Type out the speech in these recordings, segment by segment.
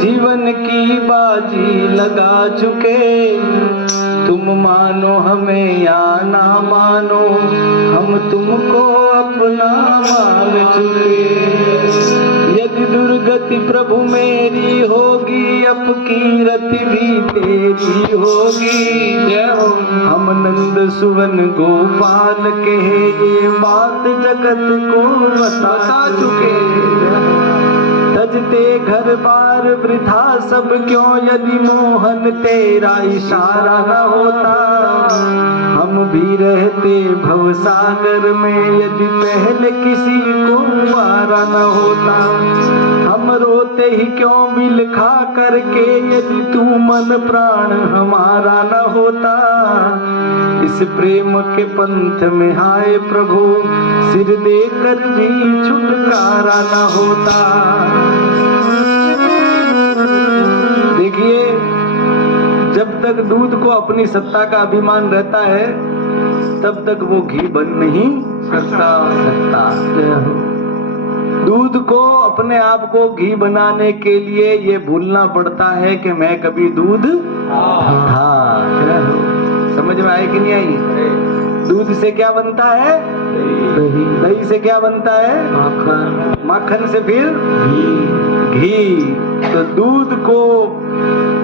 जीवन की बाजी लगा चुके, तुम मानो हमें या ना मानो, हम तुमको अपना मान चुके। यदि दुर्गति प्रभु मेरी होगी, अब कीरति भी तेरी होगी। हम नंद सुवन गोपाल के ये बात जगत को बता चुके। तजते घर बार वृथा सब क्यों, यदि मोहन तेरा इशारा न होता। हम भी रहते भवसागर में, यदि पहले किसी को वारा न होता। हम रोते ही क्यों बिलखा करके, यदि तू मन प्राण हमारा न होता। इस प्रेम के पंथ में हाय प्रभु, सिर देकर भी छुटकारा न होता। देखिए, जब तक दूध को अपनी सत्ता का अभिमान रहता है, तब तक वो घी बन नहीं सकता। दूध को अपने आप को घी बनाने के लिए ये भूलना पड़ता है कि मैं कभी दूध था। समझ में आई कि नहीं आई? दूध से क्या बनता है? दही। दही से क्या बनता है? माखन। माखन से फिर घी। तो दूध को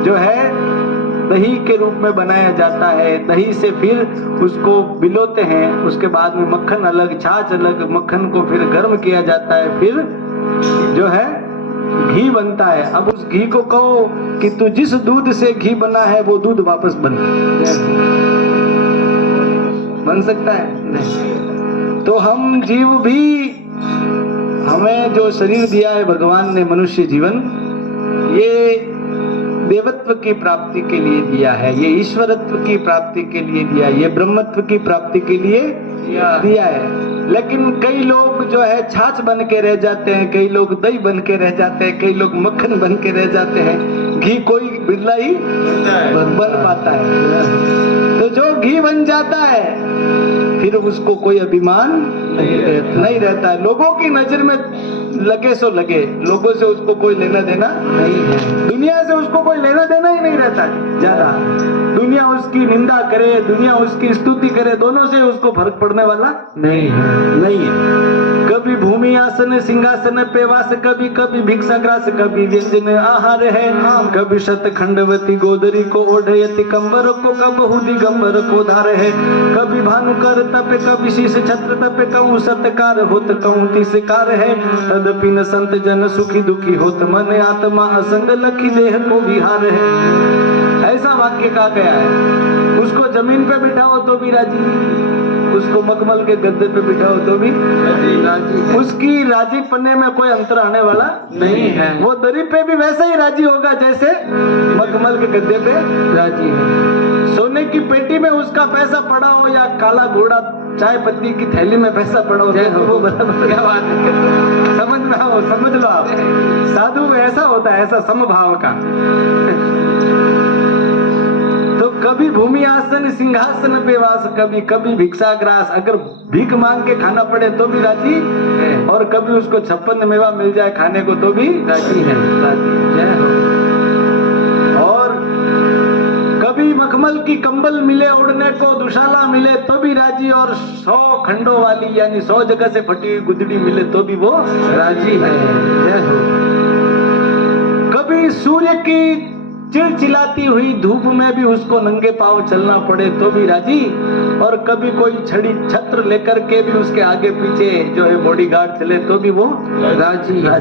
जो है दही के रूप में बनाया जाता है। दही से फिर उसको बिलोते हैं, उसके बाद में मक्खन अलग, छाछ अलग, मक्खन को फिर गर्म किया जाता है, फिर जो है घी बनता है। अब उस घी को कहो कि तू जिस दूध से घी बना है वो दूध वापस बन सकता है? नहीं। तो हम जीव भी, हमें जो शरीर दिया है भगवान ने, मनुष्य जीवन, ये देवत्व की प्राप्ति के लिए दिया है, ये ईश्वरत्व की प्राप्ति के लिए दिया है, ये ब्रह्मत्व की प्राप्ति के लिए दिया है। लेकिन कई लोग जो है छाछ बन के रह जाते हैं, कई लोग दही बन के रह जाते हैं, कई लोग मक्खन बन के रह जाते हैं। घी कोई बिरला ही बन पाता है। तो जो घी बन जाता है फिर उसको कोई अभिमान नहीं रहता है। लोगों की नजर में लगे सो लगे, लोगों से उसको कोई लेना देना नहीं है। दुनिया से उसको कोई लेना देना ही नहीं रहता ज्यादा। दुनिया उसकी निंदा करे, दुनिया उसकी स्तुति करे, दोनों से उसको फर्क पड़ने वाला नहीं है। कभी भूमि आसन सिंहासन पे वास, कभी कभी भिक्षा ग्रास, कभी व्यंजन आहार है। कभी शत खंडवती गोदरी को ओढ़यति कंबर को, कबहु दिगंबर को धार है। कभी भानुकर तपे, कभी शीश छत्र तपे, कहूँ सत्कार होत कहूँ तिसकार है। तदपि न संत जन सुखी दुखी होत, मन आत्मा असंग लखी देह को विहार है। ऐसा वाक्य कहा गया है। उसको जमीन पे बिठाओ तो भी राजी, उसको मखमल के गद्दे पे बिठाओ तो भी राजी। उसकी राजी पन्ने में कोई अंतर आने वाला नहीं है। वो दरी पे भी वैसा ही राजी होगा जैसे मखमल के गद्दे पे राजी है। सोने की पेटी में उसका पैसा पड़ा हो या काला घोड़ा चाय पत्ती की थैली में पैसा पड़ा हो, वो बराबर। क्या बात है, समझ में आओ, समझ लो आप। साधु में ऐसा होता है, ऐसा समभाव का। तो कभी भूमि आसन सिंहासन पे वास, कभी कभी भिक्षा ग्रास। अगर भीख मांग के खाना पड़े तो भी राजी है, और कभी उसको 56 मेवा मिल जाए खाने को तो भी राजी है। और कभी मखमल की कंबल मिले उड़ने को, दुशाला मिले तो भी राजी, और 100 खंडों वाली यानी 100 जगह से फटी हुई गुदड़ी मिले तो भी वो राजी है। कभी सूर्य की चिलचिलाती हुई धूप में भी उसको नंगे पांव चलना पड़े तो भी राजी, और कभी कोई छड़ी छत्र लेकर के भी उसके आगे पीछे जो है बॉडीगार्ड चले तो भी वो राजी है।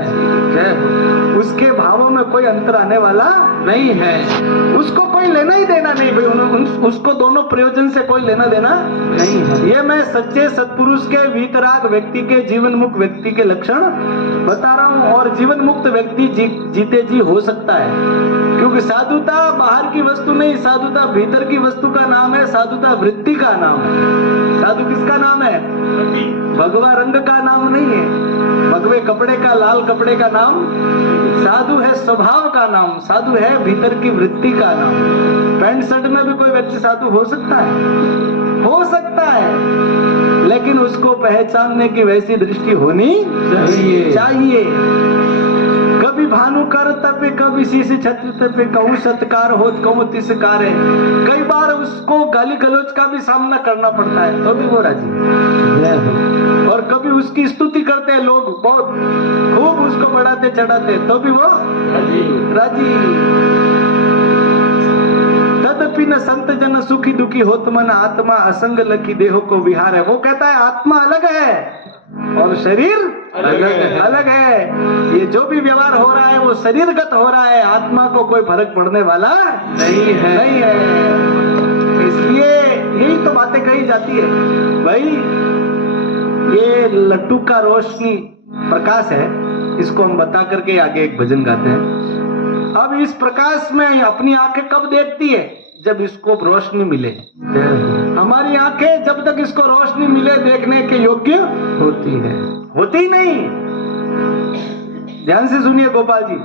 उसके भावों में कोई अंतर आने वाला नहीं है। उसको कोई लेना ही देना नहीं भाई, उसको दोनों प्रयोजन से कोई लेना देना नहीं है। ये मैं सच्चे सत्पुरुष के वीतराग व्यक्ति के, जीवन मुक्त व्यक्ति के लक्षण बता रहा हूँ। और जीवन मुक्त व्यक्ति जीते जी हो सकता है, क्योंकि साधुता बाहर की वस्तु नहीं, साधुता भीतर की वस्तु का नाम है, साधुता वृत्ति का नाम है। साधु किसका नाम है? भगवा रंग का नाम नहीं है, भगवे कपड़े का, लाल कपड़े का नाम साधु है, स्वभाव का नाम साधु है, भीतर की वृत्ति का नाम। पैंट शर्ट में भी कोई व्यक्ति साधु हो सकता है, लेकिन उसको पहचानने की वैसी दृष्टि होनी चाहिए। कभी भानुकर तपे, कभी शीश छत्र पे कहूँ सत्कार हो कहूँ तिसकार है। कई बार उसको गाली गलौज का भी सामना करना पड़ता है तो भी वो राजी है। और कभी उसकी स्तुति करते हैं लोग, बहुत खूब उसको बढ़ाते चढ़ाते तो भी वो राजी। तदपि न संत जन सुखी दुखी होत मन, आत्मा असंग लखी देहो को विहार है। वो कहता है आत्मा अलग है और शरीर अलग है। ये जो भी व्यवहार हो रहा है वो शरीरगत हो रहा है, आत्मा को कोई फर्क पड़ने वाला नहीं है। इसलिए यही तो बातें कही जाती है भाई। ये लट्टू का रोशनी प्रकाश है, इसको हम बता करके आगे एक भजन गाते हैं। अब इस प्रकाश में अपनी आंखें कब देखती है? जब इसको रोशनी मिले। हमारी आंखें जब तक इसको रोशनी मिले देखने के योग्य होती है, होती नहीं। ध्यान से सुनिए गोपाल जी,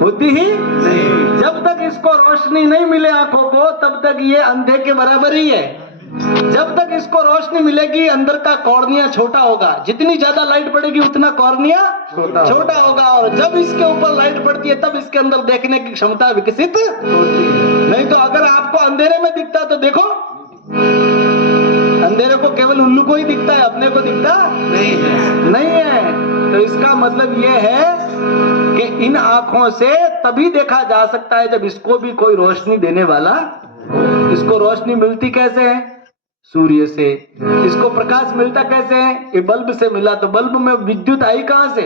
होती ही नहीं। जब तक इसको रोशनी नहीं मिले आंखों को तब तक ये अंधे के बराबर ही है। जब तक इसको रोशनी मिलेगी अंदर का कॉर्निया छोटा होगा, जितनी ज्यादा लाइट पड़ेगी उतना कॉर्निया छोटा होगा। और जब इसके ऊपर लाइट पड़ती है तब इसके अंदर देखने की क्षमता विकसित होती है। नहीं तो अगर आपको अंधेरे में दिखता तो देखो, अंधेरे को केवल उल्लू को ही दिखता है, अपने को दिखता नहीं है। तो इसका मतलब यह है कि इन आंखों से तभी देखा जा सकता है जब इसको भी कोई रोशनी देने वाला। इसको रोशनी मिलती कैसे है? सूर्य से। इसको प्रकाश मिलता कैसे है? ये बल्ब से मिला। तो बल्ब में विद्युत आई कहां से?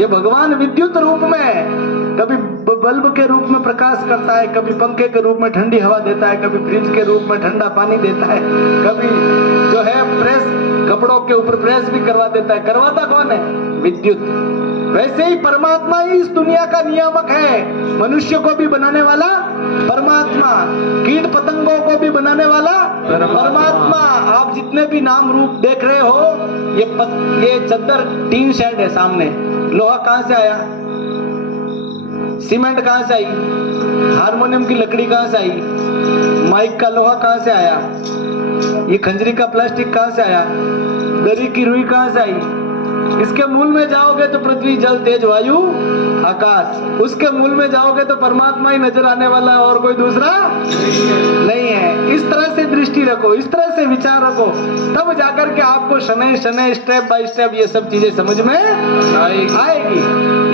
ये भगवान विद्युत रूप में है। कभी बल्ब के रूप में प्रकाश करता है, कभी पंखे के रूप में ठंडी हवा देता है, कभी फ्रिज के रूप में ठंडा पानी देता है, कभी जो है प्रेस, कपड़ों के ऊपर प्रेस भी करवा देता है। करवाता कौन है? विद्युत। वैसे ही परमात्मा ही इस दुनिया का नियामक है। मनुष्य को भी बनाने वाला परमात्मा, कीट पतंगों को भी बनाने वाला परमात्मा। आप जितने भी नाम रूप देख रहे हो, ये चद्दर टीन शेड है सामने। लोहा कहां से आया? सीमेंट कहां से आई? हारमोनियम की लकड़ी कहां से आई? माइक का लोहा कहां से आया? ये खंजरी का प्लास्टिक कहां से आया? दरी की रुई कहां से आई? इसके मूल में जाओगे तो पृथ्वी, जल, तेज, वायु, आकाश। उसके मूल में जाओगे तो परमात्मा ही नजर आने वाला है और कोई दूसरा नहीं है। इस तरह से दृष्टि रखो, इस तरह से विचार रखो, तब जाकर के आपको शनै शनै स्टेप बाय स्टेप ये सब चीजें समझ में आएगी।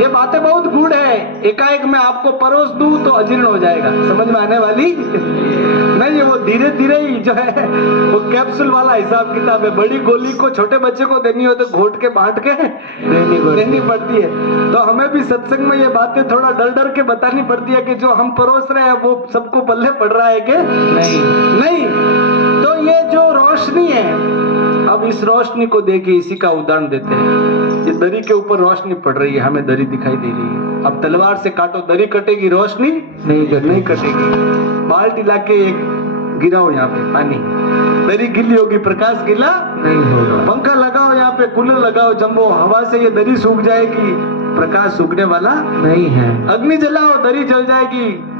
ये बातें बहुत गूढ़ है, एकाएक मैं आपको परोस दूं तो अजीर्ण हो जाएगा, समझ में आने वाली नहीं है। वो धीरे धीरे ही जो है वो कैप्सूल वाला हिसाब किताब है। बड़ी गोली को छोटे बच्चे को देनी हो तो घोट के बांट के देनी पड़ती है। तो हमें भी सत्संग में ये बातें थोड़ा डर डर के बतानी पड़ती है कि जो हम परोस रहे हैं वो सबको पल्ले पड़ रहा है कि नहीं। तो ये जो रोशनी है, अब इस रोशनी को देखिए, इसी का उदाहरण देते हैं। ये दरी के ऊपर रोशनी पड़ रही है, हमें दरी दिखाई दे रही है। अब तलवार से काटो, दरी कटेगी, रोशनी नहीं कटेगी। बाल्टी लाके एक गिराओ यहाँ पे पानी, दरी गिल्ली होगी, प्रकाश गिला नहीं होगा। पंखा लगाओ यहाँ पे, कूलर लगाओ जम्बो, हवा से ये दरी सूख जाएगी, प्रकाश सूखने वाला नहीं है। अग्नि जलाओ, दरी जल जाएगी,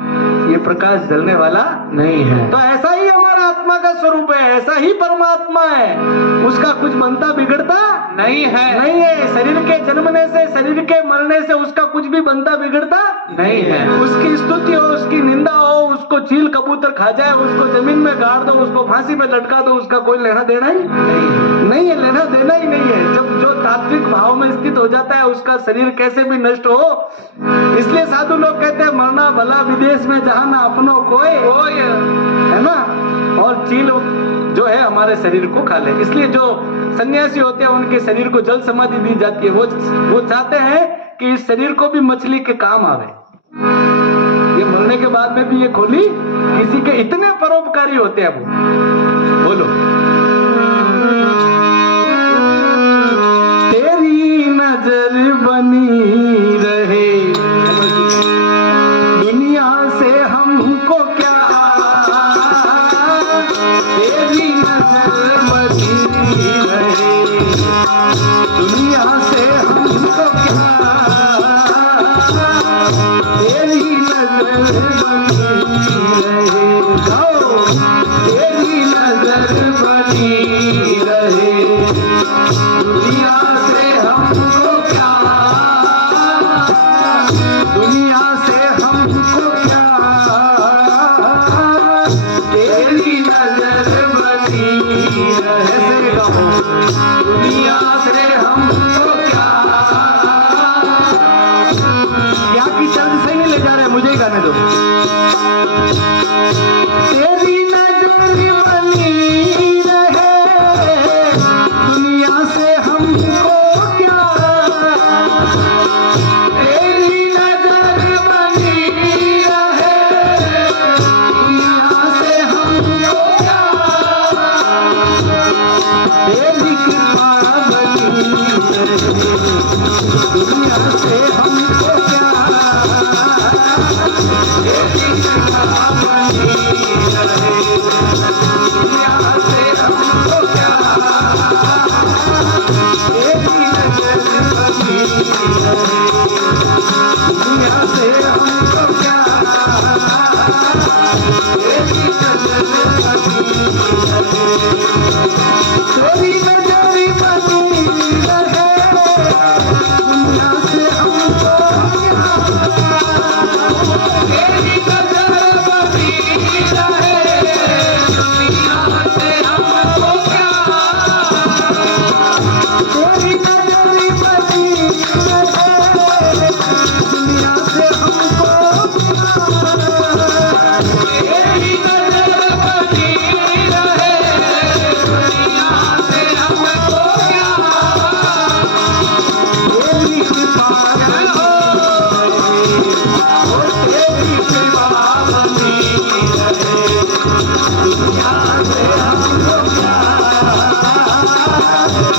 ये प्रकाश जलने वाला नहीं है। तो ऐसा ही हमारा आत्मा का स्वरूप है, ऐसा ही परमात्मा है। उसका कुछ बनता बिगड़ता नहीं है। शरीर के जन्मने से, शरीर के मरने से उसका कुछ भी बनता बिगड़ता नहीं है। उसकी स्तुति हो, उसकी निंदा हो, उसको चील कबूतर खा जाए, उसको जमीन में गाड़ दो, उसको फांसी पे लटका दो, उसका कोई लेना देना ही नहीं है। लेना देना ही नहीं है। जब जो तात्विक भाव में स्थित हो जाता है उसका शरीर कैसे भी नष्ट हो। इसलिए साधु लोग कहते हैं मरना भला विदेश में जहां ना अपनों कोई है ना, और चील जो है हमारे शरीर को खा ले। इसलिए जो सन्यासी होते हैं उनके शरीर को जल समाधि दी जाती है। वो चाहते हैं कि इस शरीर को भी मछली के काम आवे, ये मरने के बाद में भी ये खोली किसी के, इतने परोपकारी होते हैं वो। बोलो तेरी नजर बनी रहे दुनिया से हमको क्या, तेरी नजर बनी रहे दुनिया से हमको क्या, तेरी नजर बनी रहे, तेरी दुनिया से हमको क्या की चर्च सही नहीं ले जा रहे, मुझे ही गाने दो। तेरी नजर बनी रहे दुनिया से हमको क्या, तेरी नजर बनी रहे दुनिया से हमको क्या, तेरी कृपा बनी रहे दुनिया से हमको क्या, तेरी कृपा बनी रहे दुनिया से हमको क्या, तेरी नजर बनी रहे दुनिया से हमको क्या, तेरी नजर बनी रहे, तेरी नजर बनी रहे दुनिया से हमको क्या, तेरी नजर बनी रहे दुनिया से हमको क्या, तेरी नजर बनी रहे दुनिया से हमको क्या, तेरी नजर बनी रहे दुनिया से हमको क्या, तेरी कृपा बनी रहे, तेरी कृपा बनी रहे दुनिया से हमको क्या,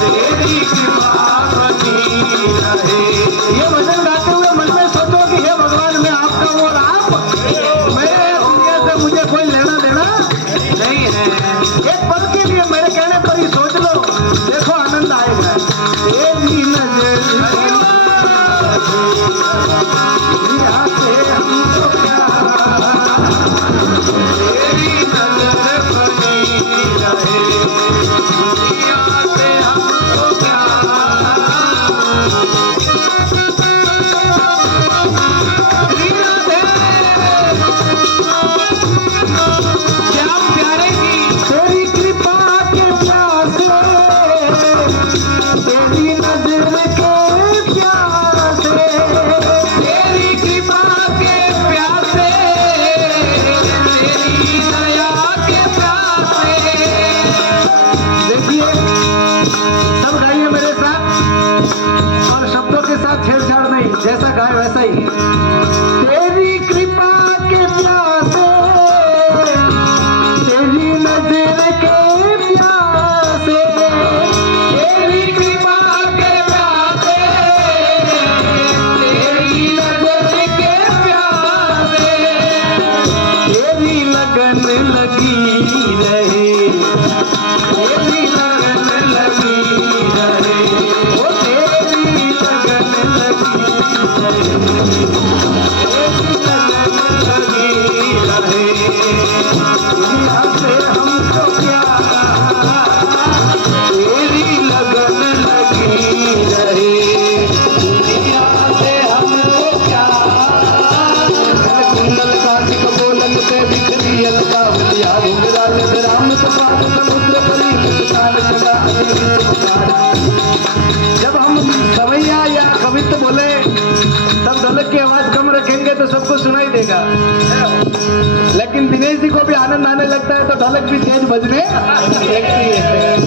तेरी कृपा बनी रहे। ये भजन गाते हुए मन में सोचो कि हे भगवान, मैं आपका वो और आप, मैं दुनिया से मुझे कोई लेना देना नहीं है। एक पल के लिए मेरे कहने पर ही सोच लो, देखो आनंद आएगा। तेरी नजर दुनिया से हमको क्या, तेरी नजर बनी रहे दुनिया से हमको क्या, क्या प्यारे की तेरी कृपा के प्यासे, तेरी नजर के प्यासे, तेरी कृपा के प्यासे, तेरी दया के प्यासे। देखिए सब गाइए मेरे साथ, और शब्दों के साथ छेड़छाड़ नहीं, जैसा गाए वैसा ही। तेरी कृपा के प्यासे, तेरी नजर के प्यासे, तेरी कृपा के प्यासे, तेरी नजर के प्यासे, तेरी लगन लगी रहे, तेरी लगन लगी रहे, ओ तेरी लगन लगी रहे, तेरी लगन लगी रहे दुनिया से हमको क्या, तेरी लगन लगी रहे दुनिया से हमको क्या, कुंडल कांति कपोलन पे बिखरी अलका बलिया घुंघरा राम प्रसाद समुद्र परी मुस्कान सदा अनिल पुकार। जब हम सवैया या कवित्व बोले तब ढोलक की आवाज कम रखेंगे तो सबको सुनाई देगा, लेकिन दिनेश जी को भी आनंद आने लगता है तो ढोलक भी तेज बजने लगती है।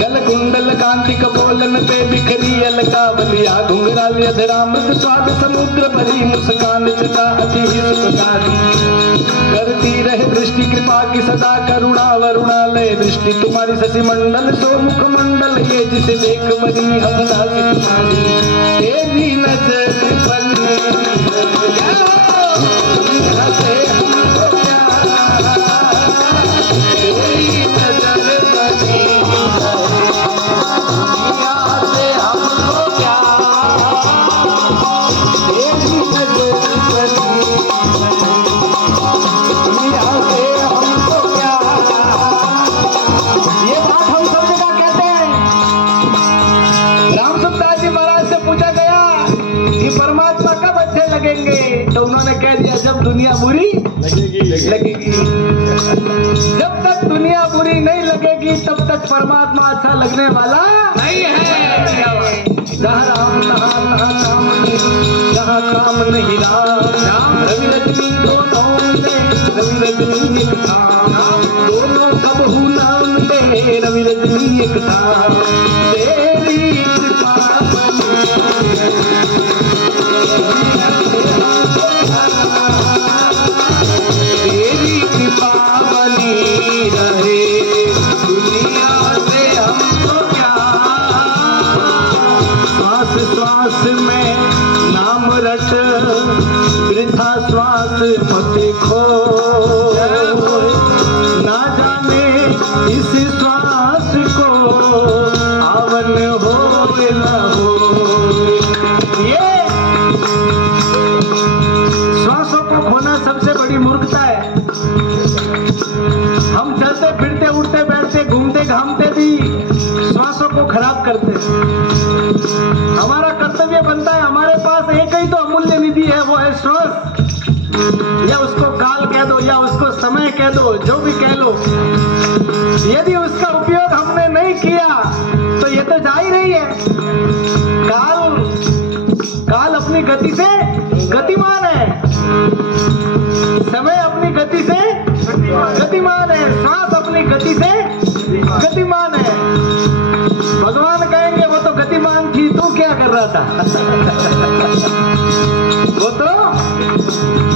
गल कुंडल कांति कपोलन पे बिखरी अलका बलिया घुंघरा राम स्वाद समुद्र भरी मुस्कान चला अति सुखकारी, करती रहे दृष्टि कृपा की सदा करुणा वरुणालय दृष्टि तुम्हारी शशि मंडल सो मुख मंडल ये जिसे देख बनी हम दासी तुम्हारी, तेरी नजर बनी दुनिया से हमको क्या, तेरी नजर बनी दुनिया से हमको क्या, तेरी नजर बनी दुनिया से हमको क्या। ये बात हम सब जगह कहते हैं। रामसुखदास जी महाराज से पूछा गया कि परमात्मा कब अच्छे लगेंगे, तो उन्होंने कह दिया जब दुनिया बुरी लगेगी। जब तक दुनिया बुरी नहीं लगेगी तब तक परमात्मा अच्छा लगने वाला नहीं है। जहाँ राम तहाँ काम नहीं, जहाँ काम नहीं राम। रवि रजनी दोनों मिले, रवि रजनी एक था, दोनों कबहू नाम ले, रवि रजनी एक था। तेरी कृपा तेरी कृपा बनी रहे, दुनिया से हमको क्या। श्वास श्वास में नाम रट, वृथा श्वास मत खो। ना जाने इस श्वास को आवन हो न हो। ये श्वासों को खोना सबसे बड़ी मूर्खता है। हम चलते फिरते उठते बैठते घूमते घामते भी श्वासों को खराब करते हैं। हमारा कर्तव्य बनता है, हमारे पास एक ही तो अमूल्य निधि है, वो है श्वास। या उसको काल कह दो या उसको समय कह दो, जो भी कह लो। यदि उसका उपयोग हमने नहीं किया तो ये तो जा ही रही है। काल अपनी गति से गतिमान है, समय अपनी गति से गतिमान है, श्वास अपनी गति से गतिमान है। भगवान कहेंगे वो तो गतिमान थी, तू क्या कर रहा था? वो तो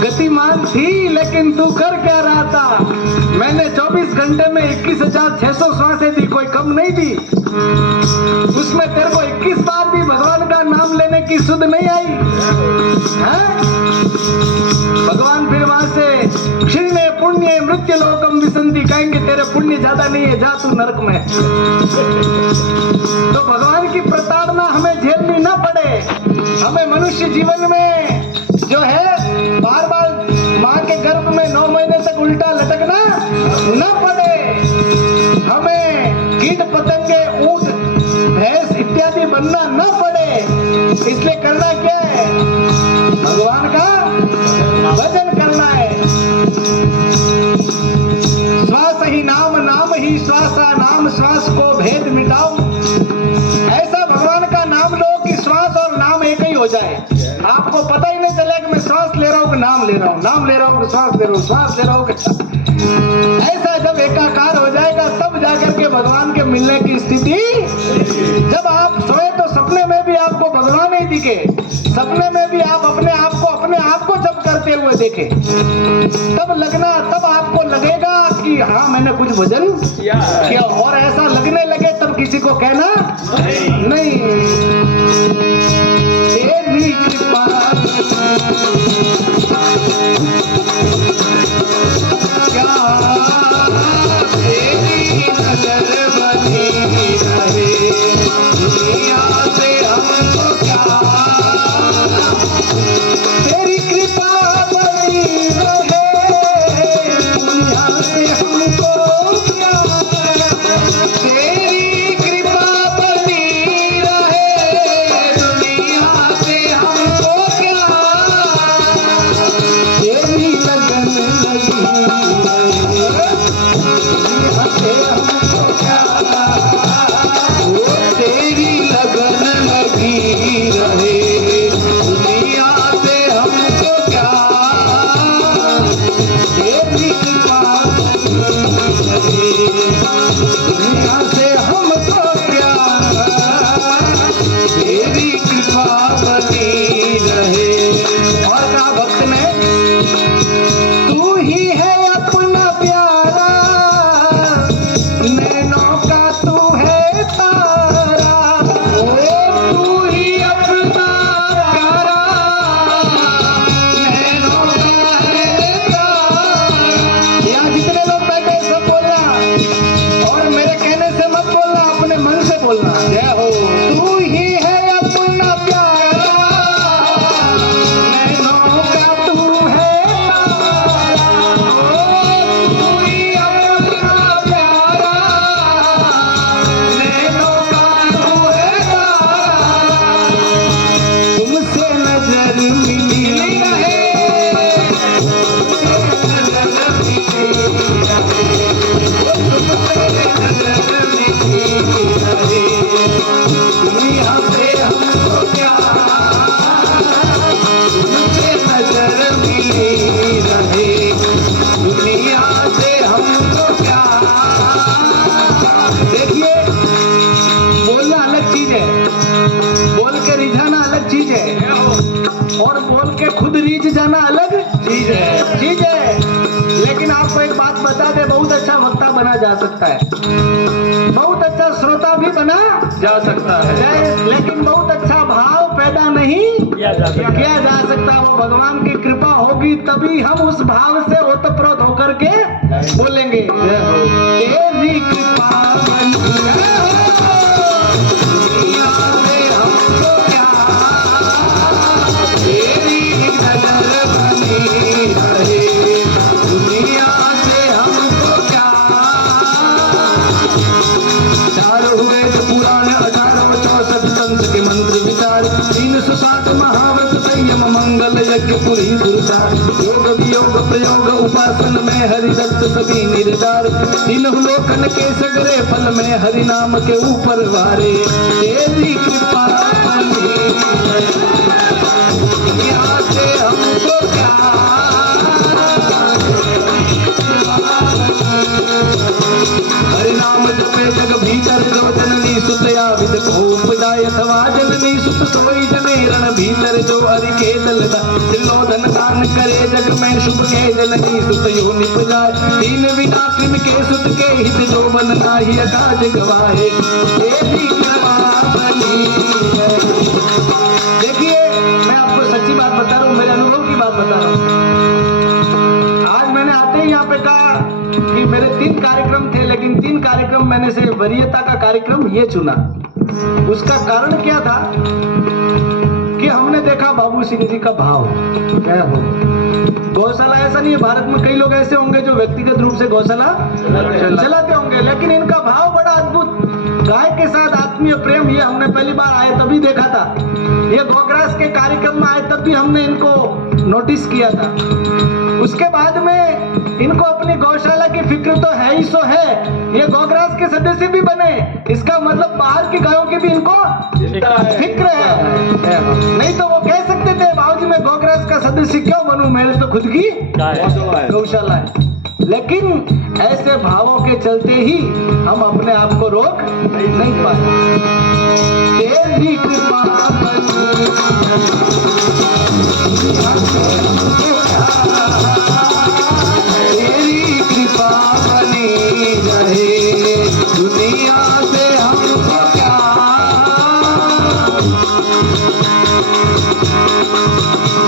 गतिमान थी लेकिन तू कर क्या रहा था? मैंने 24 घंटे में 21,600 श्वासें दी, कोई कम नहीं दी। उसमें तेरे को 21 बार भी भगवान का नाम लेने की सुध नहीं आई है? भगवान फिर वहां से क्षीणे पुण्य मृत्यु लोकम विसंति कहेंगे, तेरे पुण्य ज्यादा नहीं है, जा तू नरक में। तो भगवान की प्रताड़ना हमें झेलनी ना पड़े, हमें मनुष्य जीवन में जो है बार बार माँ के गर्भ में 9 महीने तक उल्टा लटकना न पड़े, हमें कीट पतंगे ऊंट भैंस इत्यादि बनना न पड़े। इसलिए करना क्या है? भगवान का भजन करना है। श्वास ही नाम, नाम ही श्वासा, नाम श्वास को भेद मिटाओ। ऐसा भगवान का नाम लो कि श्वास और नाम एक ही हो जाए। आपको पता ही नहीं चले कि मैं श्वास ले रहा हूँ कि नाम ले रहा हूँ, नाम ले रहा हूँ कि श्वास ले रहा हूँ, श्वास ले रहा हूँ। ऐसा जब एकाकार हो जाएगा तब जाकर के भगवान के मिलने की स्थिति। जब आप सोए तो सपने में भी आपको भगवान ही दिखे, सपने में भी आप अपने आप को जब करते हुए देखे, तब आपको लगेगा कि हाँ मैंने कुछ भजन किया। और ऐसा लगने लगे तब किसी को कहना नहीं। तेरी कृपा क्या तेरी नजर बनी रहे, दुनिया से हमको क्या। तेरी कृपा बनी रहे, दुनिया से हमको क्या। तेरी कृपा बनी रहे, रीझ जाना अलग चीज है। लेकिन आपको एक बात बता दे, बहुत अच्छा वक्ता बना जा सकता है, बहुत अच्छा श्रोता भी बना जा सकता है, लेकिन बहुत अच्छा भाव पैदा नहीं किया जा सकता। वो भगवान की कृपा होगी तभी हम उस भाव से ओतप्रोत होकर के बोलेंगे। तेरी कृपा पुरी पुरुषार योग वियोग प्रयोग उपासन में हरिदत्त सभी निर्धार। तीनों लोकन के सगरे फल में हरि नाम के ऊपर वारे। तेरी कृपा यहाँ से हमको क्या, हरि नाम जपे जग भीतर जो जननी सुतया विद को उपजाय अथवा जननी सुत सोई जनेरण भीतर जो हरि के दलता त्रिलोधन दान करे जग में शुभ के जननी सुत यो निपजाय। दीन विना कृम के सुत के हित जो मन नाही अकाज गवाए। तेरी कृपा बनी है। देखिए मैं आपको सच्ची बात बता रहा हूँ, मेरे अनुभव की बात बता रहा हूँ। आज मैंने आते ही यहाँ पे कहा कि मेरे 3 कार्यक्रम थे, लेकिन 3 कार्यक्रम मैंने से वरीयता का कार्यक्रम ये चुना। उसका कारण क्या था कि हमने देखा बाबू सिंह जी का भाव क्या हो। गौशाला ऐसा नहीं है, भारत में कई लोग ऐसे होंगे जो व्यक्तिगत रूप से गौशाला चलाते होंगे, लेकिन इनका भाव बड़ा अद्भुत। गाय के साथ आत्मीय प्रेम, ये हमने पहली बार आए तभी देखा था। ये गोग्रास के कार्यक्रम में आए तब भी हमने इनको नोटिस किया था। उसके बाद में इनको अपनी गौशाला की फिक्र तो है ही सो है, ये गोग्रास के सदस्य भी बने, इसका मतलब बाहर की गायों की भी इनको फिक्र है। नहीं तो वो कह सकते थे बाबूजी मैं गोग्रास का सदस्य क्यों बनूं, मेरे तो खुद की गौशाला है। लेकिन ऐसे भावों के चलते ही हम अपने आप को रोक नहीं पाए। तेरी कृपा तेरी कृपा बनी रहे, दुनिया से हमको क्या,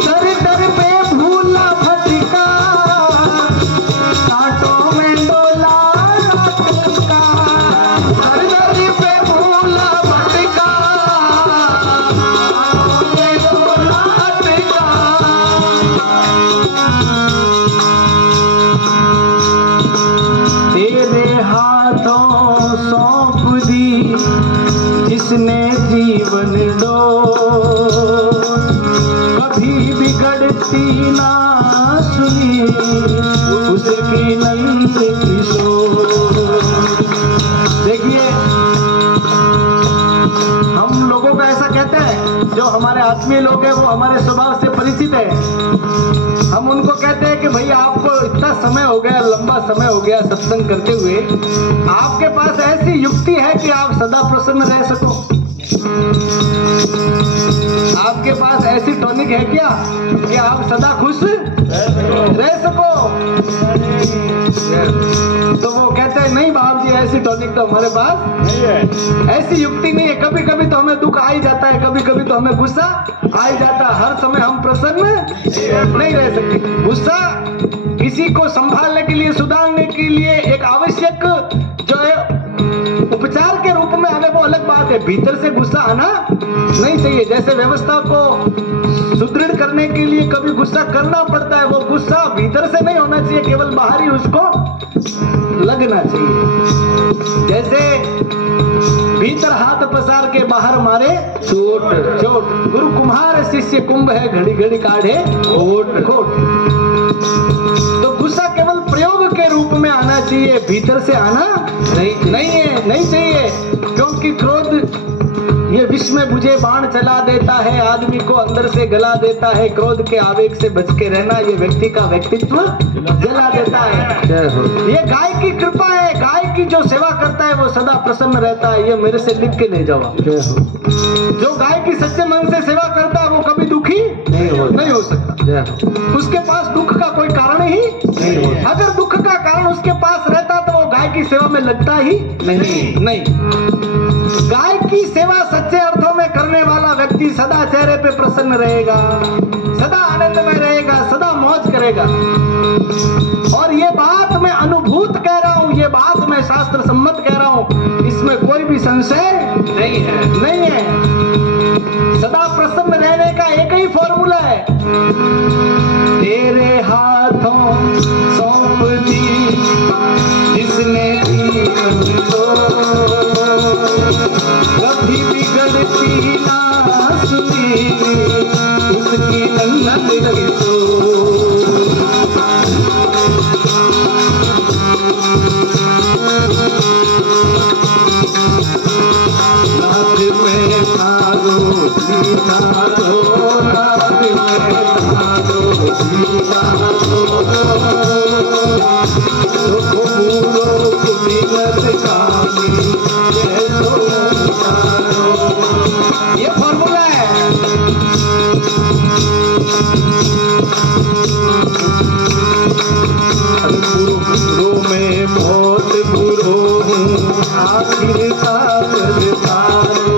दर दर पे भूला भटका, कांटों में डोला लटका, दर दर पे भूला भटका, कांटों में डोला लटका। तेरे हाथों सौंप दी जिसने जीवन दो, कभी बिगड़ती ना सुनी उसकी नंद किशोर। देखिए हम लोगों का ऐसा कहते हैं, जो हमारे आत्मीय लोग हैं वो हमारे स्वभाव से परिचित है। हम उनको कहते हैं कि भाई आपको इतना समय हो गया, लंबा समय हो गया सत्संग करते हुए, आपके पास ऐसी युक्ति है कि आप सदा प्रसन्न रह सको। आपके पास ऐसी टॉनिक है क्या कि आप सदा खुश रह सको। तो वो कहते हैं नहीं बाबू जी ऐसी टॉनिक तो हमारे पास नहीं है, ऐसी युक्ति नहीं है। कभी कभी तो हमें दुख आ ही जाता है, कभी कभी तो हमें गुस्सा आ ही जाता है, हर समय हम प्रसन्न नहीं रह सकते। गुस्सा किसी को संभालने के लिए, सुधारने के लिए एक आवश्यक जो है उपचार के रूप में हमें, वो अलग बात है। भीतर से गुस्सा आना नहीं चाहिए। जैसे व्यवस्था को सुदृढ़ करने के लिए कभी गुस्सा करना पड़ता है, वो गुस्सा भीतर से नहीं होना चाहिए, केवल बाहर ही उसको लगना चाहिए। जैसे भीतर हाथ पसार के बाहर मारे चोट चोट, गुरु कुम्हार शिष्य कुंभ है, घड़ी घड़ी काढ़े खोट खोट। तो गुस्सा केवल प्रयोग के रूप में आना चाहिए, भीतर से आना नहीं चाहिए। क्योंकि क्रोध ये विष में बुझे बाण चला देता है, आदमी को अंदर से गला देता है। क्रोध के आवेग से बच के रहना ये व्यक्ति का व्यक्तित्व जला देता है। ये गाय की कृपा है, गाय की जो सेवा करता है वो सदा प्रसन्न रहता है। ये मेरे से लिख के ले जाओ। जो गाय की सच्चे मन से सेवा करता है वो कभी दुखी नहीं हो सकता। जय हो। उसके पास दुख का कोई कारण ही नहीं होता। अगर दुख का कारण उसके पास रहता तो वो गाय की सेवा में लगता ही नहीं। गाय की सेवा सच्चे अर्थों में करने वाला व्यक्ति सदा चेहरे पे प्रसन्न रहेगा, सदा आनंद में रहेगा, सदा मौज करेगा। और ये बात मैं अनुभूत कह रहा हूं, ये बात मैं शास्त्र सम्मत कह रहा हूं, इसमें कोई भी संशय नहीं है। सदा प्रसन्न रहने का एक ही फॉर्मूला है, तेरे हाथों सौंप दी जिसने जीवन को, कभी बिगड़ती ना सुनी उसकी नन्नत लगी तो। नाथ में थारो सीतारो, नाथ में थारो सीतारो, सुख पूरो कुटिगत कामी जैसो तारो। ये फॉर्मूला है। बुरो में बहुत बुरो हूँ आखिर ताकत तारो,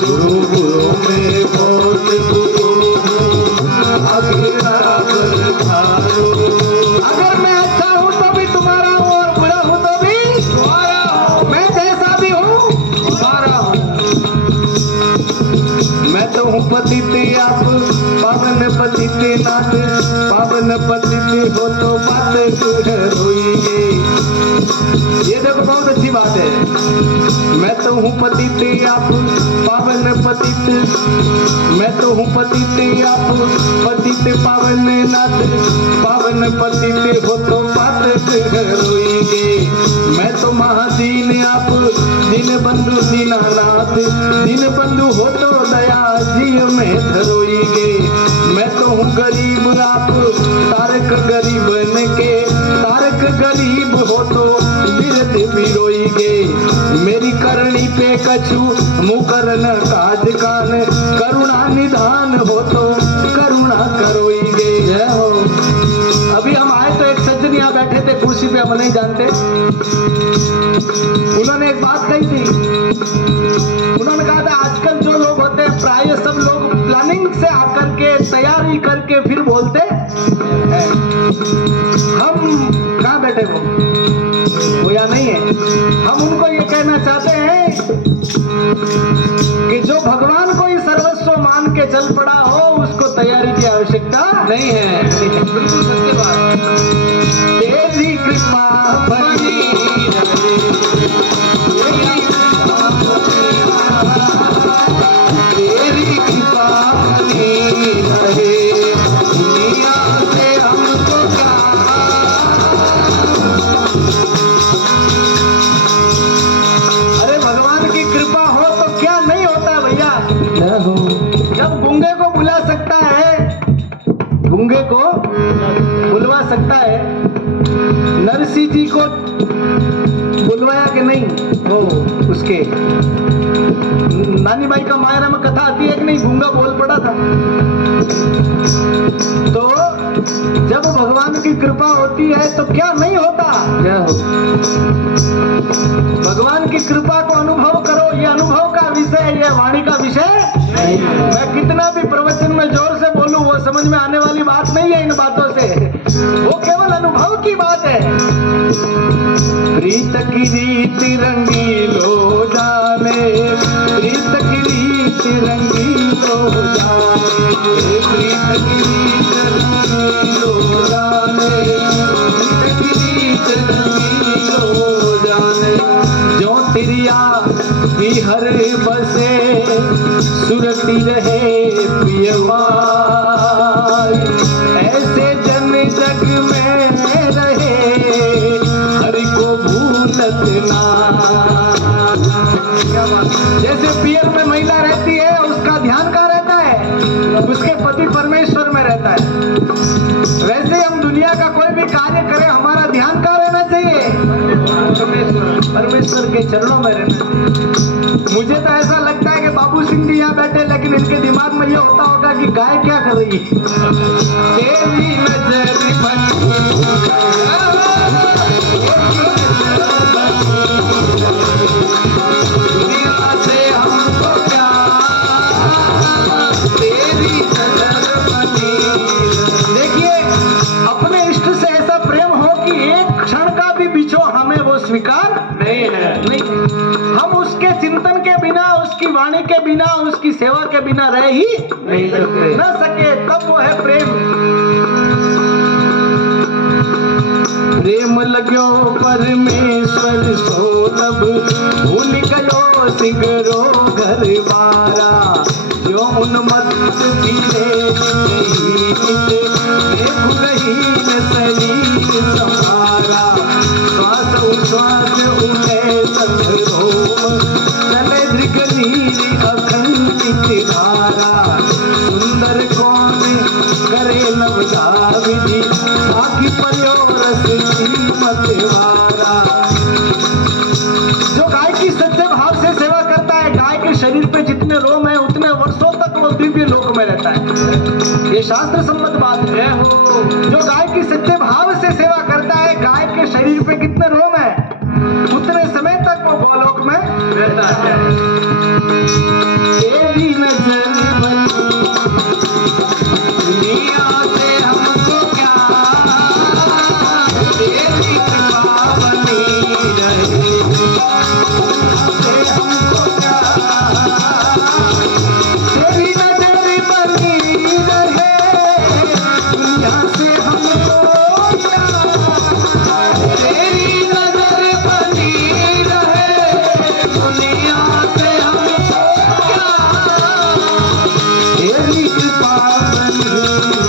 बुरो में बहुत बुरो हूँ आखिर ताकत तारो। अगर मैं अच्छा हूँ तो भी तुम्हारा हूँ और बुरा हूँ तो भी तुम्हारा हूँ, मैं जैसा भी हूँ तुम्हारा हूँ। मैं तो हूँ पतित आप पावन पतित नाथ, पावन पतित हो तो बात रोइए। ये देखो बहुत अच्छी बात है। मैं तो हूँ पतित आप पावन पतित, मैं तो हूँ पतित आप पतित पावन नाथ, पावन पतित हो तो बात रोइए। मैं तो महादीन आप दीन बंधु दीनानाथ, दीन बंधु हो तो दया जी में धरोइगे। मैं तो हूँ गरीब आप तारक गरीब के, तारक गरीब हो तो बिरध बिरोइगे। मेरी करनी पे कछु मुकरन काज कान, करुणा निधान हो तो करुणा करोइगे। जय हो। अभी हम आए तो एक सज्जन यहाँ बैठे थे कुर्सी पे, हम नहीं जानते। उन्होंने एक बात कही थी, उन्होंने कहा था आजकल जो लोग होते हैं प्राय सब लोग प्लानिंग से आकर के तैयारी करके फिर बोलते हैं। हम कहाँ बैठे वो यहाँ नहीं है। हम उनको ये कहना चाहते हैं कि जो भगवान को ही सर्वस्व मान के चल पड़ा हो उसको तैयारी की आवश्यकता नहीं है। बिल्कुल सत्य बात। तेरी कृपा बनी तेरी कृपा बनी रहे, दुनिया से हमको क्या। अरे भगवान की कृपा हो तो क्या नहीं होता भैया। जब गूंगे को बुला सकता है, गूंगे को बुलवा सकता है, नरसिंह जी को बुलवाया कि नहीं? वो उसके नानी बाई का मायरा में कथा आती है कि नहीं, गूंगा बोल पड़ा था। तो जब भगवान की कृपा होती है तो क्या नहीं होता। भगवान की कृपा को अनुभव करो, ये अनुभव का विषय है, ये वाणी का विषय। मैं कितना भी प्रवचन में जोर से बोलूं वो समझ में आने वाली बात नहीं है इन बातों से, वो केवल अनुभव की बात है। प्रीत की रीत रंगीलो जाने, प्रीत की रीत रंगीलो जाने, प्रीत की रीत रंगीलो जाने, प्रीत की रीत रंगीलो जाने। जो तिरिया बिहर बसे सुरती रहे पियवा, ऐसे जन जग में रहे हरि को भूलत ना। जैसे पियर में महिला रहती है उसका ध्यान कहाँ रहता है? उसके पति परमेश्वर में रहता है। वैसे हम दुनिया का कोई भी कार्य करें हमारा ध्यान कहाँ रहना चाहिए? परमेश्वर के चरणों में रहना चाहिए। मुझे तो ऐसा लगता है कि बाबू सिंह जी यहाँ बैठे लेकिन इनके दिमाग में ये होता होगा कि गाय क्या कर रही है? तेरी नजर दुनिया से हमको क्या, तेरी नजर बनी। देखिए, अपने इष्ट से ऐसा प्रेम हो कि एक क्षण का भी बिछो हमें वो स्वीकार नहीं है। नहीं। हम उसके चिंतन के बिना, उसकी वाणी के बिना, उसकी सेवा के बिना रह ही नहीं सकते। न सके, तब वो है प्रेम। प्रेम लग्यो परमेश्वर सोलभ, भूल गयो सिगरो घर बारा। जो उन्मत्त पीले भूलहीन शरीर संहारा। श्वास उश्वास उन्हें संघरोम, चले दृग नीरी अखंडित धारा। सुंदर कौन करे नवदा विधि, साखी पर्यो रस श्रीमत वारा। जो गाय की सच्चे भाव से सेवा करता है, गाय के शरीर पे जितने रोम है उतने वर्षों तक वो दिव्य लोक में रहता है। ये शास्त्र सम्मत बात है। जो गाय की सच्चे भाव से सेवा करता है, गाय के शरीर पे कितने रोम है उतने समय तक वो गोलोक में रहता है। तेरी नजर बनी, दुनिया से हमको क्या, तेरी कृपा बनी रहे। से हमको क्या, तेरी नजर बनी रहे। दुनिया से हमको क्या, तेरी नजर बनी रहे। दुनिया से हमको क्या, तेरी कृपा बनी रहे।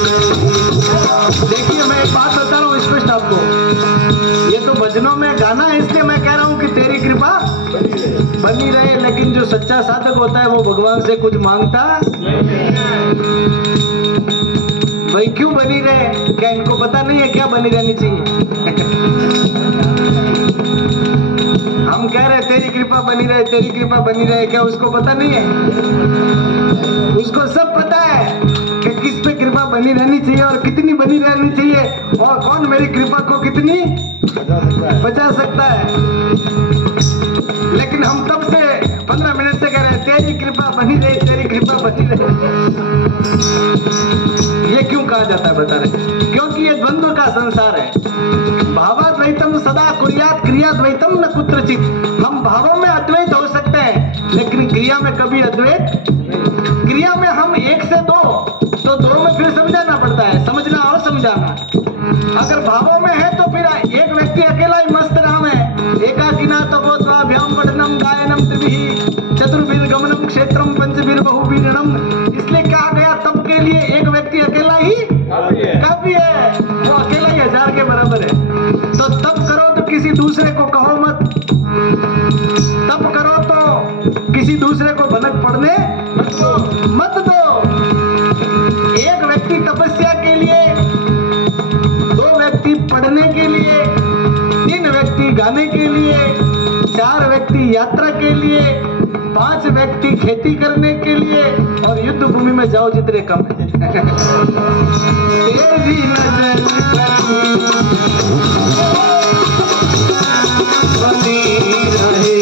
देखिए, मैं एक बात बता रहा हूँ स्पष्ट आपको, ये तो भजनों में गाना है इसलिए मैं कह रहा हूँ कि तेरी कृपा बनी रहे, लेकिन जो सच्चा साधक होता है वो भगवान से कुछ मांगता भाई क्यों बनी रहे? क्या इनको पता नहीं है क्या बनी रहनी चाहिए? हम कह रहे तेरी कृपा बनी रहे, तेरी कृपा बनी रहे, क्या उसको पता नहीं है? उसको सब पता है कि किस पे कृपा बनी रहनी चाहिए और कितनी बनी रहनी चाहिए, और कौन मेरी कृपा को कितनी बचा सकता है। लेकिन हम तब से 15 मिनट से कह रहे हैं तेरी कृपा बनी रहे, तेरी कृपा बनी रहे। ये क्यों कहा जाता है बता रहे? क्योंकि ये द्वंद्व का संसार है। भावाद्वैतम सदा कुर्यात क्रियाद्वैतम न कुत्रचित। हम भावों में अद्वैत हो सकते हैं लेकिन क्रिया में कभी अद्वैत। क्रिया में हम एक से दो, तो दो में फिर समझाना पड़ता है, समझना और समझाना। अगर भावों में है तो फिर एक व्यक्ति अकेला ही मस्त राम है। एकाकिना तपोद्वाभ्याम पठनम गायनम त्रिभिः चतुर्भिः गमनम क्षेत्रम पंचभिः बहुभिर्णम। इसलिए कहा गया तब के लिए एक व्यक्ति अकेला ही काफी है। वो अकेला ही 1000 के बराबर है। तो तब करो तो किसी दूसरे को कहो मत, तब करो तो किसी दूसरे को भनक पड़ने मत दो। एक व्यक्ति तपस्या के लिए, 2 व्यक्ति पढ़ने के लिए, 3 व्यक्ति गाने के लिए, 4 व्यक्ति यात्रा के लिए, 5 व्यक्ति खेती करने के लिए, और युद्ध भूमि में जाओ जितने कम है। तेरी नजर बनी रहे।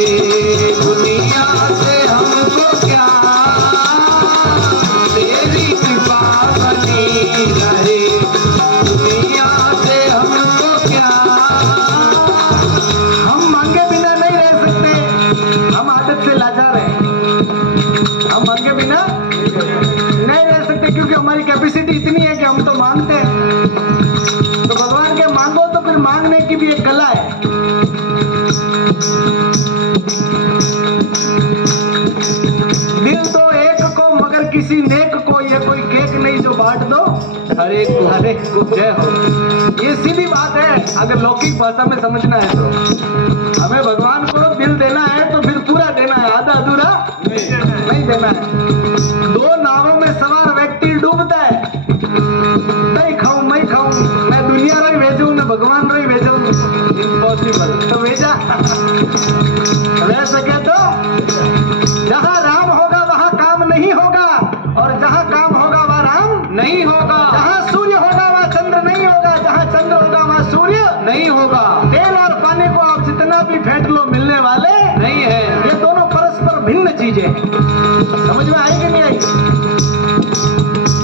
दुनिया से हमको क्या, तेरी कृपा बनी रहे। दुनिया से हमको क्या, हम मांगे बिना नहीं रह सकते, हम आदत से लाचार हैं। हम मांगे बिना नहीं रह सकते क्योंकि हमारी कैपेसिटी इतनी है कि हम तो मांगते हैं। तो भगवान के मांगो तो फिर मांगने की भी एक कला है। दिल तो एक को मगर किसी नेक को, ये कोई केक नहीं जो बांट दो हर एक को जय हो। ये सीधी बात है अगर लौकिक भाषा में समझना है तो। हमें भगवान को दिल देना है तो फिर पूरा देना है, आधा अधूरा नहीं देना है। 2 नावों में सवार व्यक्ति डूबता है, नहीं खाऊं मैं खाऊं, मैं दुनिया रही भेजूं न भगवान रही भेजूं, इम्पॉसिबल। तो भेजा रह सके तो जहां राम होगा वहां काम नहीं होगा, और जहां काम होगा वहां नहीं होगा, जहाँ सूर्य होगा वहाँ चंद्र नहीं होगा, जहाँ चंद्र होगा वहाँ सूर्य नहीं होगा, तेल और पानी को आप जितना भी फेंट लो मिलने वाले नहीं है। ये दोनों परस्पर भिन्न चीजें हैं। समझ में आई कि नहीं आई?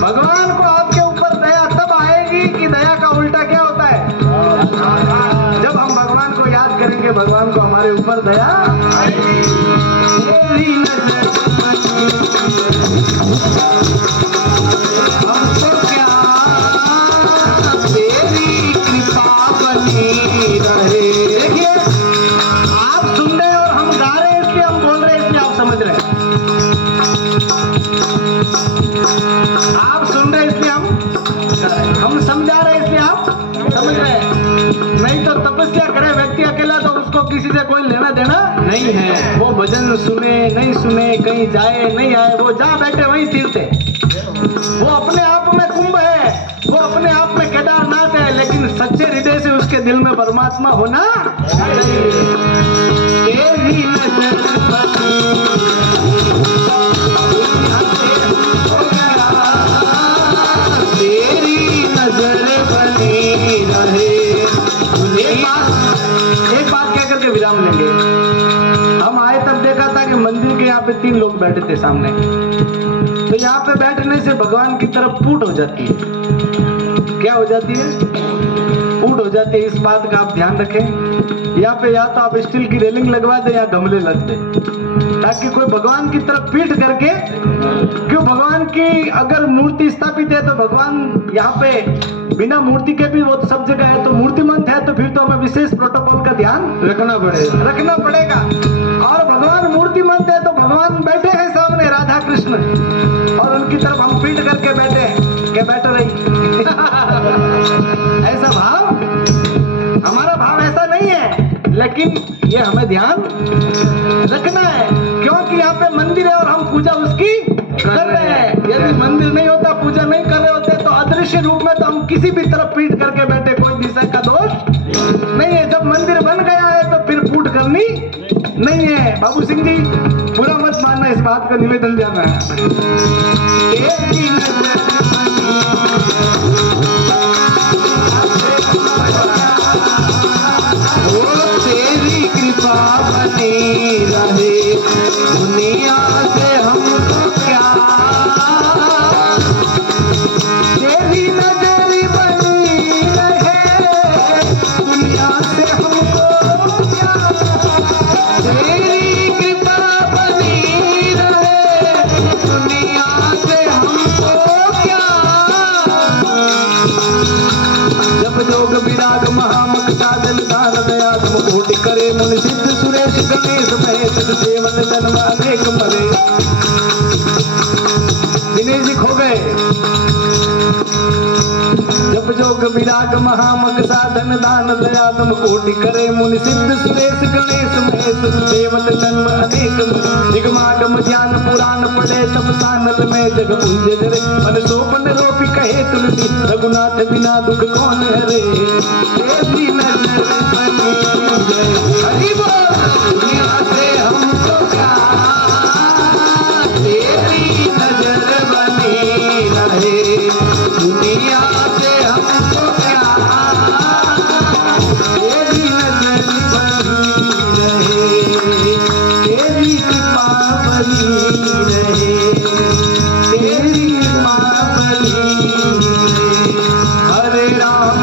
भगवान को आपके ऊपर दया तब आएगी कि दया का उल्टा क्या होता है? जब हम भगवान को याद करेंगे भगवान को हमारे ऊपर दया आएगी। तेरी नजर हमको क्या तेरी कृपा बनी रहे। देखिए आप सुन रहे हैं और हम गा रहे हैं इसलिए हम बोल रहे हैं इसलिए आप समझ रहे हैं। आप सुन रहे हैं इसलिए हम समझा रहे हैं इसलिए आप समझ रहे हैं। नहीं तो तपस्या करे व्यक्ति अकेला तो उसको किसी से कोई लेना देना नहीं है। वो भजन सुने नहीं सुने, कहीं जाए नहीं आए, वो जहाँ बैठे वहीं तीर्थ है। वो अपने आप में कुंभ है, वो अपने आप में केदारनाथ है, लेकिन सच्चे हृदय से उसके दिल में परमात्मा होना चाहिए। तेरी नजर तेरी नजर बनी रहे। एक बात कह करके विराम लेंगे। हम आए तब देखा था कि मंदिर के यहाँ पे 3 लोग बैठे थे सामने, तो यहाँ पे बैठने से भगवान की तरफ पूट हो जाती है। क्या हो जाती है? पूट हो जाती है। इस बात का आप ध्यान रखें। यहाँ पे या तो आप स्टील की रेलिंग लगवा दे या गमले लग दे, ताकि कोई भगवान की तरफ पीठ करके, क्यों भगवान की अगर मूर्ति स्थापित है तो भगवान यहाँ पे बिना मूर्ति के भी वो तो सब जगह है, तो मूर्तिमंत है तो फिर तो हमें विशेष प्रोटोकॉल का ध्यान रखना पड़ेगा। और भगवान मूर्तिमंत है तो भगवान बैठे हैं सामने राधा कृष्ण, और उनकी तरफ हम पीठ करके बैठे हैं। क्या बैठ रही ऐसा भाव, हमारा भाव ऐसा नहीं है, लेकिन ये हमें ध्यान रखना है, क्योंकि यहाँ पे मंदिर है और हम पूजा उसकी कर रहे हैं। यदि मंदिर नहीं होता, पूजा नहीं कर रहे होते, तो अदृश्य रूप में तो हम किसी भी तरफ पीठ करके बैठे, कोई दिशा का दोष नहीं है। जब मंदिर बन गया है तो फिर पूठ करनी नहीं है। बाबू सिंह जी पूरा मत मानना, इस बात का निवेदन देना है। तेरी कृपा बनी रहे, दुनिया से हमको क्या, तेरी नजर बनी रहे, दुनिया से हमको क्या, तेरी कृपा बनी रहे, दुनिया से हमको क्या। जब जोग विराग महामक साधन दान दया कोटि करे, मुनि सिद्ध सुरेश गणेश महेश सेवन जन्म अनेक मरे। दिनेश जी खो गए। जब जोग विराग महामग साधन दान दया तुम कोटि करे, मुनि सिद्ध सुरेश गणेश महेश सेवन जन्म अनेक मरे। निगमागम ज्ञान पुराण पढ़े तब सानल में जग पुंज जरे, मन सोपन रोपी कहे तुलसी, रघुनाथ बिना दुख कौन हरे। तेरी नजर बनी हरि बोल, दुनिया से हमको क्या, तेरी नजर बनी रहे, दुनिया से हमको क्या, तेरी नजर बनी रहे, तेरी कृपा बनी रहे, तेरी कृपा बनी रहे। हरे राम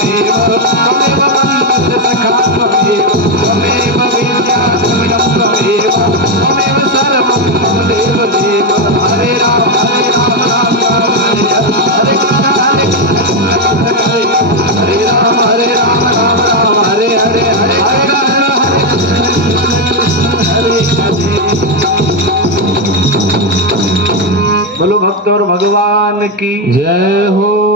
त्वमेव त्वमेव बन्धुश्च सखा त्वमेव त्वमेव विद्या त्वमेव त्वमेव सर्वं त्वमेव देव हरे राम राम राम हरे हरे कृष्ण हरे राम राम राम हरे हरे हरे हरे हरे। बोलो भक्त और भगवान की जय हो।